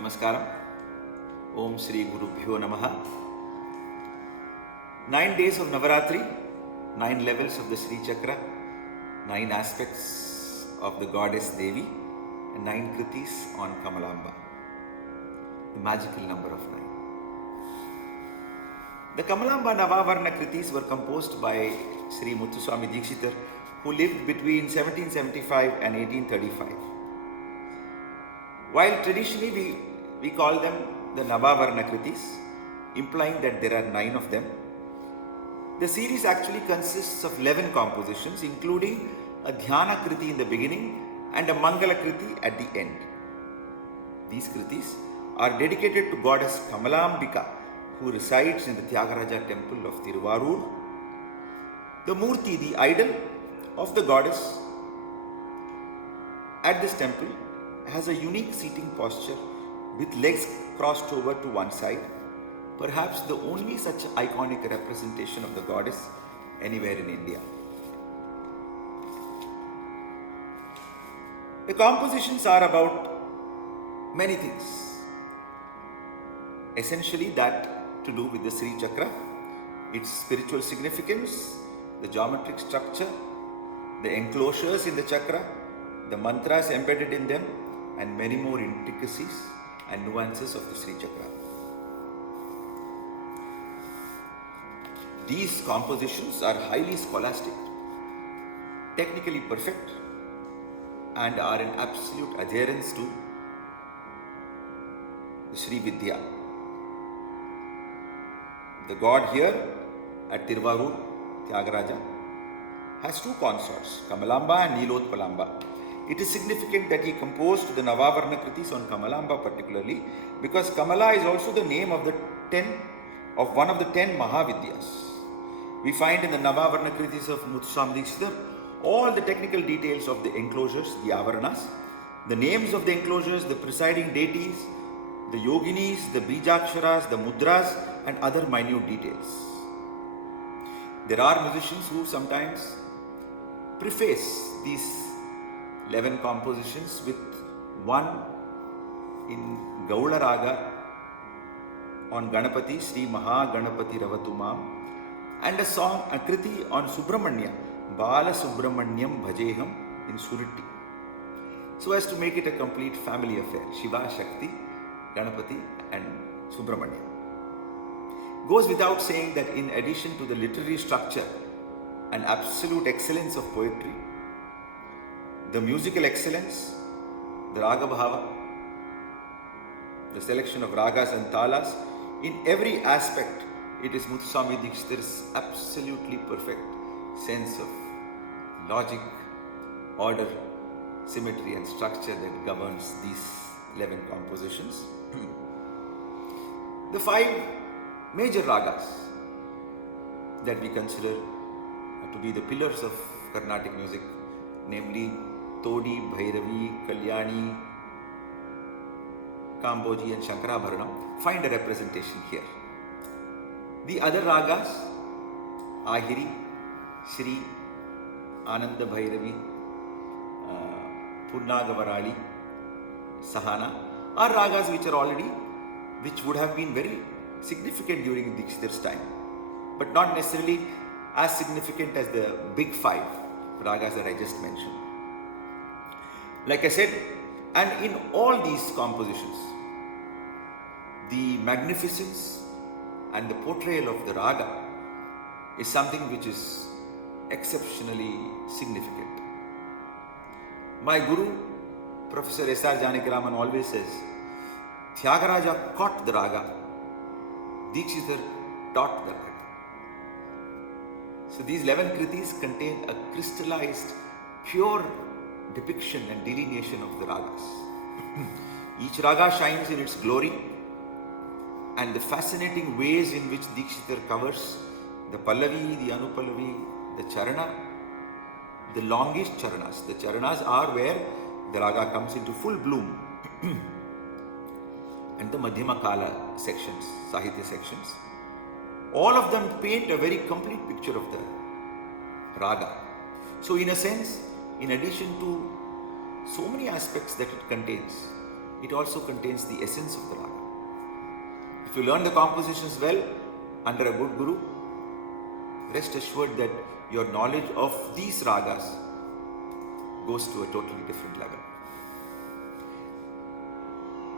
Namaskaram. Om Shri Gurubhyo Namaha. 9 days of Navaratri, 9 levels of the Sri Chakra, 9 aspects of the goddess Devi, and 9 kritis on Kamalamba, the magical number of 9. The Kamalamba Navavarna kritis were composed by Sri Muthuswami Dikshitar, who lived between 1775 and 1835. While traditionally we call them the Navavarna kritis, implying that there are 9 of them, the series actually consists of 11 compositions, including a Dhyana kriti in the beginning and a Mangala kriti at the end. These kritis are dedicated to goddess Kamalambika, who resides in the Tyagaraja temple of Tiruvarur. The Murti, the idol of the goddess at this temple, has a unique seating posture with legs crossed over to one side, perhaps the only such iconic representation of the goddess anywhere in India. The compositions are about many things, essentially that to do with the Sri Chakra, its spiritual significance, the geometric structure, the enclosures in the chakra, the mantras embedded in them, and many more intricacies and nuances of the Sri Chakra. These compositions are highly scholastic, technically perfect, and are in absolute adherence to the Sri Vidya. The god here at Tiruvarur, Tyagaraja, has 2 consorts, Kamalamba and Nilotpalamba. It is significant that he composed the Navavarna kritis on Kamalamba particularly, because Kamala is also the name of one of the 10 Mahavidyas. We find in the Navavarna kritis of Muthuswami Dikshitar all the technical details of the enclosures, the avaranas, the names of the enclosures, the presiding deities, the yoginis, the bijaksharas, the mudras, and other minute details. There are musicians who sometimes preface these 11 compositions with one in Gaula Raga on Ganapati, Sri Maha Ganapati Ravatumam, and a song, a kriti on Subramanya, Bala Subramanyam Bhajeham in Suriti, so as to make it a complete family affair, Shiva, Shakti, Ganapati and Subramanya. Goes without saying that in addition to the literary structure and absolute excellence of poetry, the musical excellence, the raga bhava, the selection of ragas and talas, in every aspect, it is Muthuswami Dikshitar's absolutely perfect sense of logic, order, symmetry and structure that governs these 11 compositions. The 5 major ragas that we consider to be the pillars of Carnatic music, namely Todi, Bhairavi, Kalyani, Kamboji and Shankarabharanam, find a representation here. The other ragas, Ahiri, Shri, Ananda Bhairavi, Purnagavarali, Sahana, are ragas which would have been very significant during Dikshitar's time, but not necessarily as significant as the big 5 ragas that I just mentioned. Like I said, and in all these compositions, the magnificence and the portrayal of the raga is something which is exceptionally significant. My guru, Professor S.R. Janakiraman, always says, Tyagaraja caught the raga, Dikshitar taught the raga. So these 11 kritis contain a crystallized, pure depiction and delineation of the ragas. Each raga shines in its glory, and the fascinating ways in which Dikshitar covers the Pallavi, the Anupallavi, the Charana, the longest Charanas. The Charanas are where the raga comes into full bloom, and the Madhyama Kala sections, Sahitya sections. All of them paint a very complete picture of the raga. So in a sense, in addition to so many aspects that it contains, it also contains the essence of the raga. If you learn the compositions well under a good guru, rest assured that your knowledge of these ragas goes to a totally different level.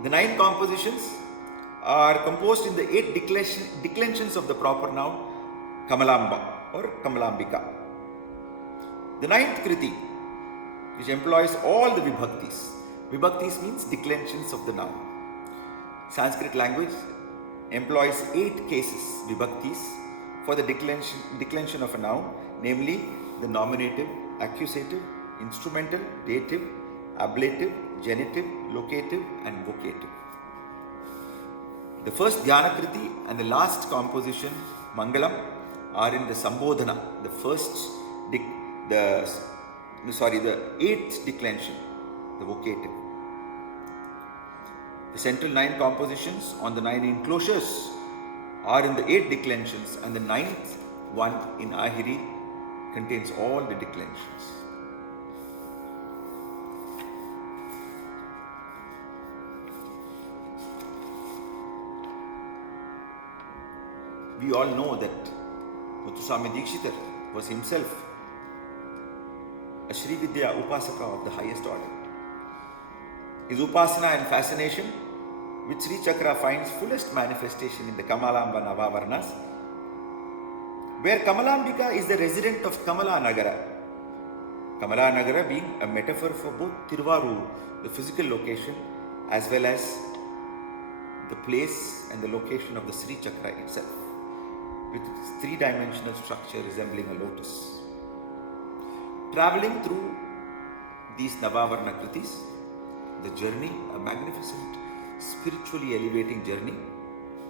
The 9 compositions are composed in the 8 declensions of the proper noun Kamalamba or Kamalambika. The 9th Kriti, which employs all the vibhaktis. Vibhaktis means declensions of the noun. Sanskrit language employs 8 cases, vibhaktis, for the declension of a noun, namely the nominative, accusative, instrumental, dative, ablative, genitive, locative and vocative. The first Dhyana Kriti and the last composition, Mangalam, are in the Sambodhana, the 8th declension, the vocative. The central 9 compositions on the 9 enclosures are in the 8 declensions, and the 9th one in Ahiri contains all the declensions. We all know that Muthuswami Dikshitar was himself a Sri Vidya Upasaka of the highest order. His Upasana and fascination with Sri Chakra finds fullest manifestation in the Kamalamba Navavarnas, where Kamalambika is the resident of Kamala Nagara. Kamala Nagara being a metaphor for both Tiruvarur, the physical location, as well as the place and the location of the Sri Chakra itself, with its 3-dimensional structure resembling a lotus. Traveling through these Navavarna Kritis, the journey, a magnificent, spiritually elevating journey,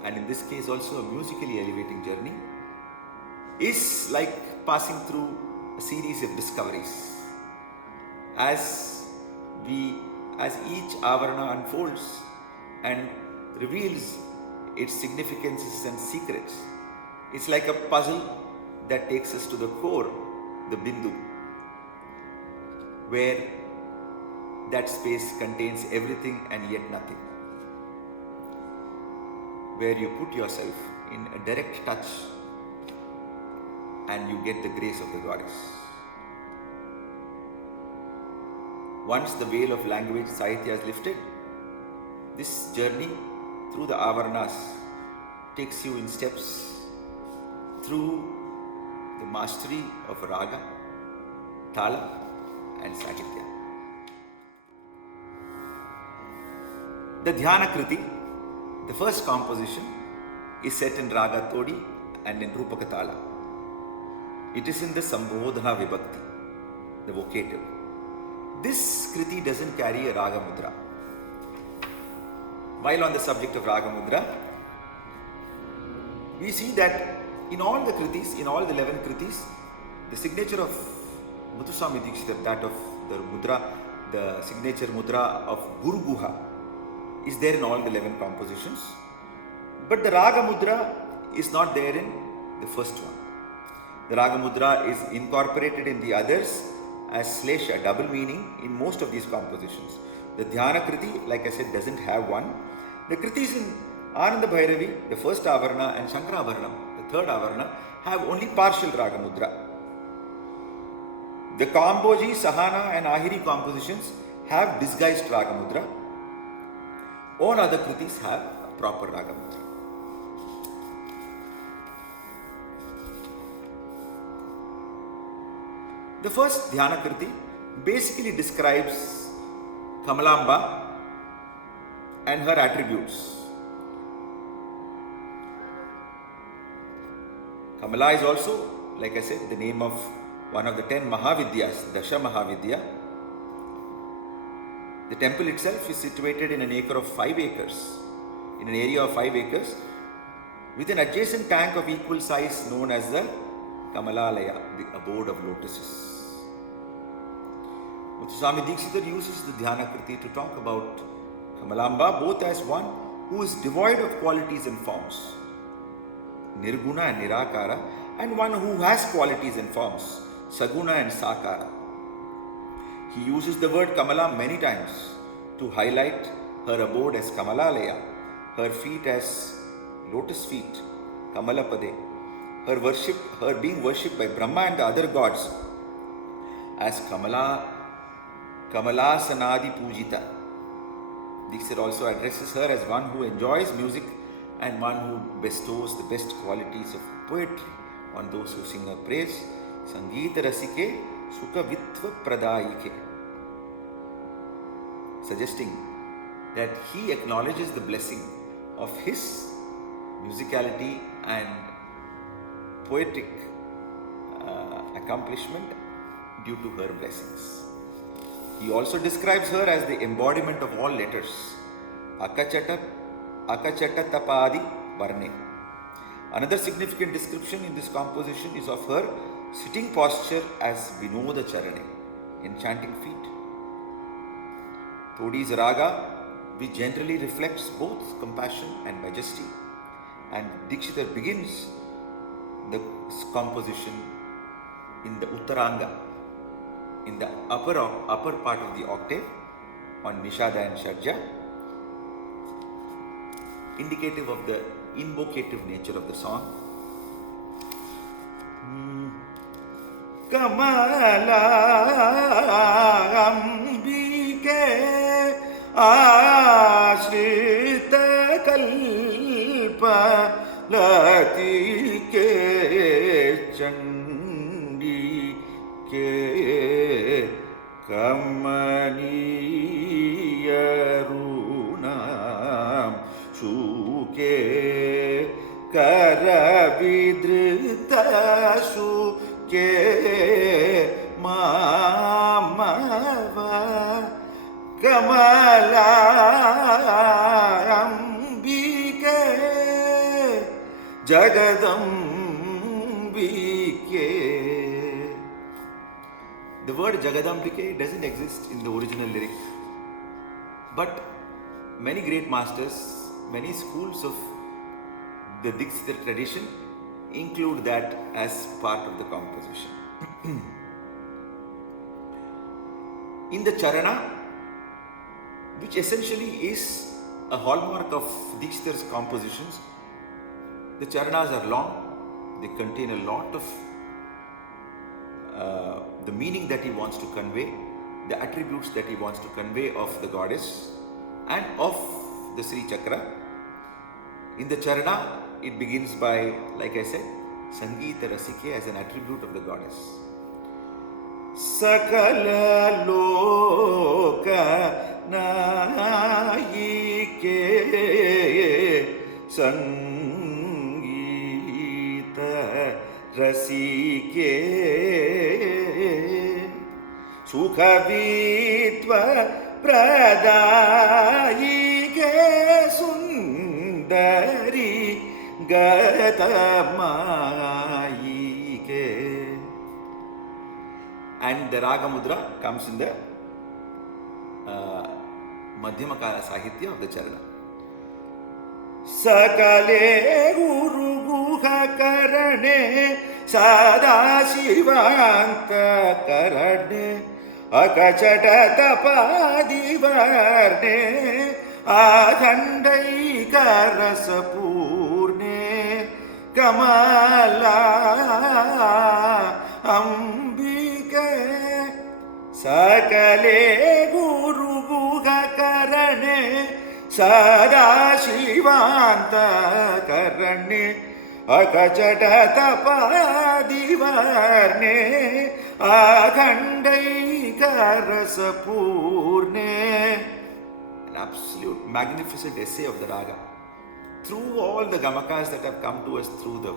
and in this case also a musically elevating journey, is like passing through a series of discoveries. As each Avarana unfolds and reveals its significances and secrets, it's like a puzzle that takes us to the core, the Bindu, where that space contains everything and yet nothing, where you put yourself in a direct touch and you get the grace of the goddess. Once the veil of language Sahitya is lifted, this journey through the Avaranas takes you in steps through the mastery of Raga, Tala and Sahitya. The Dhyana Kriti, the first composition, is set in Raga Todi and in Rupaka Tala. It is in the Sambodhana Vibhakti, the vocative. This Kriti doesn't carry a Raga Mudra. While on the subject of Raga Mudra, we see that in all the Kritis, in all the 11 Kritis, the signature of Muthuswami Dikshitar, that of the Mudra, the signature Mudra of Guru Guha, is there in all the 11 compositions. But the Raga Mudra is not there in the first one. The Raga Mudra is incorporated in the others as Slesha, double meaning in most of these compositions. The Dhyana Kriti, like I said, doesn't have one. The Kritis in Ananda Bhairavi, the first Avarana, and Shankaravarnam, the third Avarana, have only partial Raga Mudra. The Kamboji, Sahana and Ahiri compositions have disguised Raga Mudra. All other Kritis have proper Raga Mudra. The first Dhyana Kriti basically describes Kamalamba and her attributes. Kamala is also, like I said, the name of one of the 10 Mahavidyas, Dasha Mahavidya. The temple itself is situated in an area of 5 acres, with an adjacent tank of equal size known as the Kamalalaya, the abode of lotuses. Muthuswami Dikshitar uses the Dhyana Kriti to talk about Kamalamba both as one who is devoid of qualities and forms, Nirguna and Nirakara, and one who has qualities and forms, Saguna and Sakara. He uses the word Kamala many times to highlight her abode as Kamalalaya, her feet as lotus feet, Kamalapade, her being worshipped by Brahma and the other gods as Kamalasanadi Pujita. Dixit also addresses her as one who enjoys music and one who bestows the best qualities of poetry on those who sing her praise. Sangeeta Rasike Sukha Vitva Pradayike, suggesting that he acknowledges the blessing of his musicality and poetic accomplishment due to her blessings. He also describes her as the embodiment of all letters, Akachata Tapadi Varne. Another significant description in this composition is of her sitting posture as Vinoda Charane, enchanting feet. Todi's raga, which generally reflects both compassion and majesty, and Dikshita begins the composition in the Uttaranga, in the upper part of the octave on Nishada and Shadja, indicative of the invocative nature of the song. Kamala Ambike Ashrita Kalpa Latike Chandi Ke Kamaniyarunam Shuke Karavidrita Shuke Mamava Kamala Ambike Jagadambike. The word Jagadambike doesn't exist in the original lyric, but many great masters, many schools of the Dikshita tradition include that as part of the composition. In the Charana, which essentially is a hallmark of Dikshita's compositions, the Charanas are long, they contain a lot of the meaning that he wants to convey, the attributes that he wants to convey of the goddess and of the Sri Chakra. In the Charana, it begins by, like I said, Sangeeta Rasike as an attribute of the goddess. Sakala Loka Naike Sangeeta Rasike Sukhavitva Pradayike Sundari Gatamayike. And the Raga Mudra comes in the Madhyamakala Sahitya of the Charana. Sakale Guru Guha Karane Sada Shivanta Karane Akachata Tapadi Varne Adhandai Karasapurne Kamala Ambike Sakale Guru Guha Karane Sada Shivanta Karane Akachata Tapadi Varne Adhandai Karasapurne. An absolute magnificent essay of the Raga. Through all the Gamakas that have come to us through the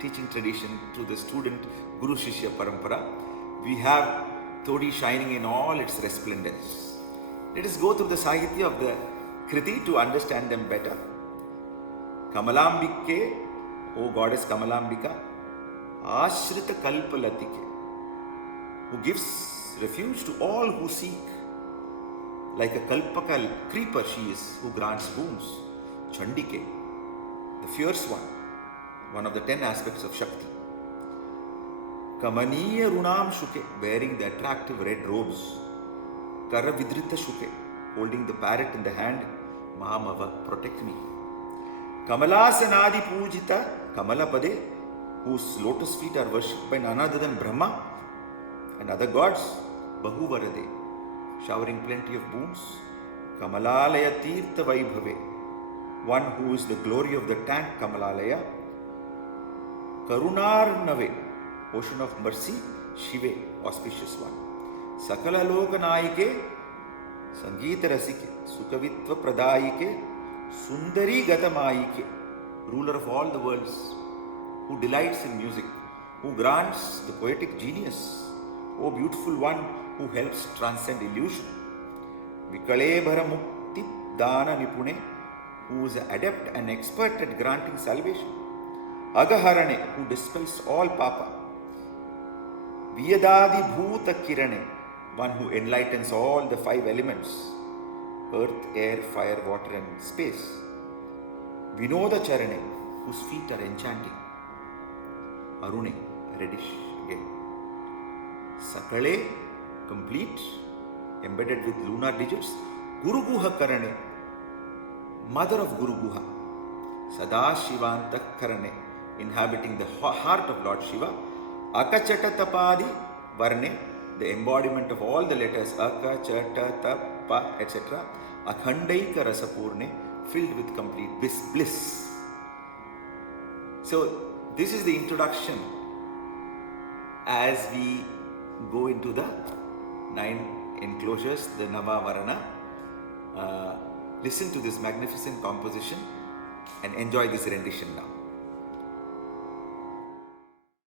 teaching tradition, through the student Guru Shishya Parampara, we have Todi shining in all its resplendence. Let us go through the Sahitya of the Kriti to understand them better. Kamalambike, O goddess Kamalambika, Ashrita Kalpalatike, who gives refuge to all who seek. Like a Kalpaka creeper she is, who grants boons. Chandike, the fierce one of the 10 aspects of Shakti. Kamaniya Runam Shuke, wearing the attractive red robes. Karavidrita Shuke, holding the parrot in the hand. Mahamava, protect me. Kamalasanadi Pujita Kamalapade, whose lotus feet are worshipped by none other than Brahma and other gods. Bahuvarade, showering plenty of boons. Kamalalaya Tirtha Vaibhave, one who is the glory of the tank Kamalalaya. Karunarnave, ocean of mercy. Shive, auspicious one. Sakala Lokanayike, Sangeeta Rasike, Sukavitva Pradayike, Sundari Gatamayike, ruler of all the worlds, who delights in music, who grants the poetic genius, O beautiful one who helps transcend illusion. Vikalebhara Mukti Dana Nipune, who is adept and expert at granting salvation. Agaharane, who dispels all papa. Vyadadi Bhuta Kirane, one who enlightens all the five elements: earth, air, fire, water and space. Vinoda Charane, whose feet are enchanting. Arune, reddish again. Sakale, complete, embedded with lunar digits. Guruguha Karane, mother of Guruguha. Sadashivanta Karane, inhabiting the heart of Lord Shiva. Akachata Tapadi Varne, the embodiment of all the letters Aka, Chata, Tapa, etc. Akhandaika Rasapurne, filled with complete bliss. So, this is the introduction as we go into the 9 enclosures, the Navavarana. Listen to this magnificent composition and enjoy this rendition now.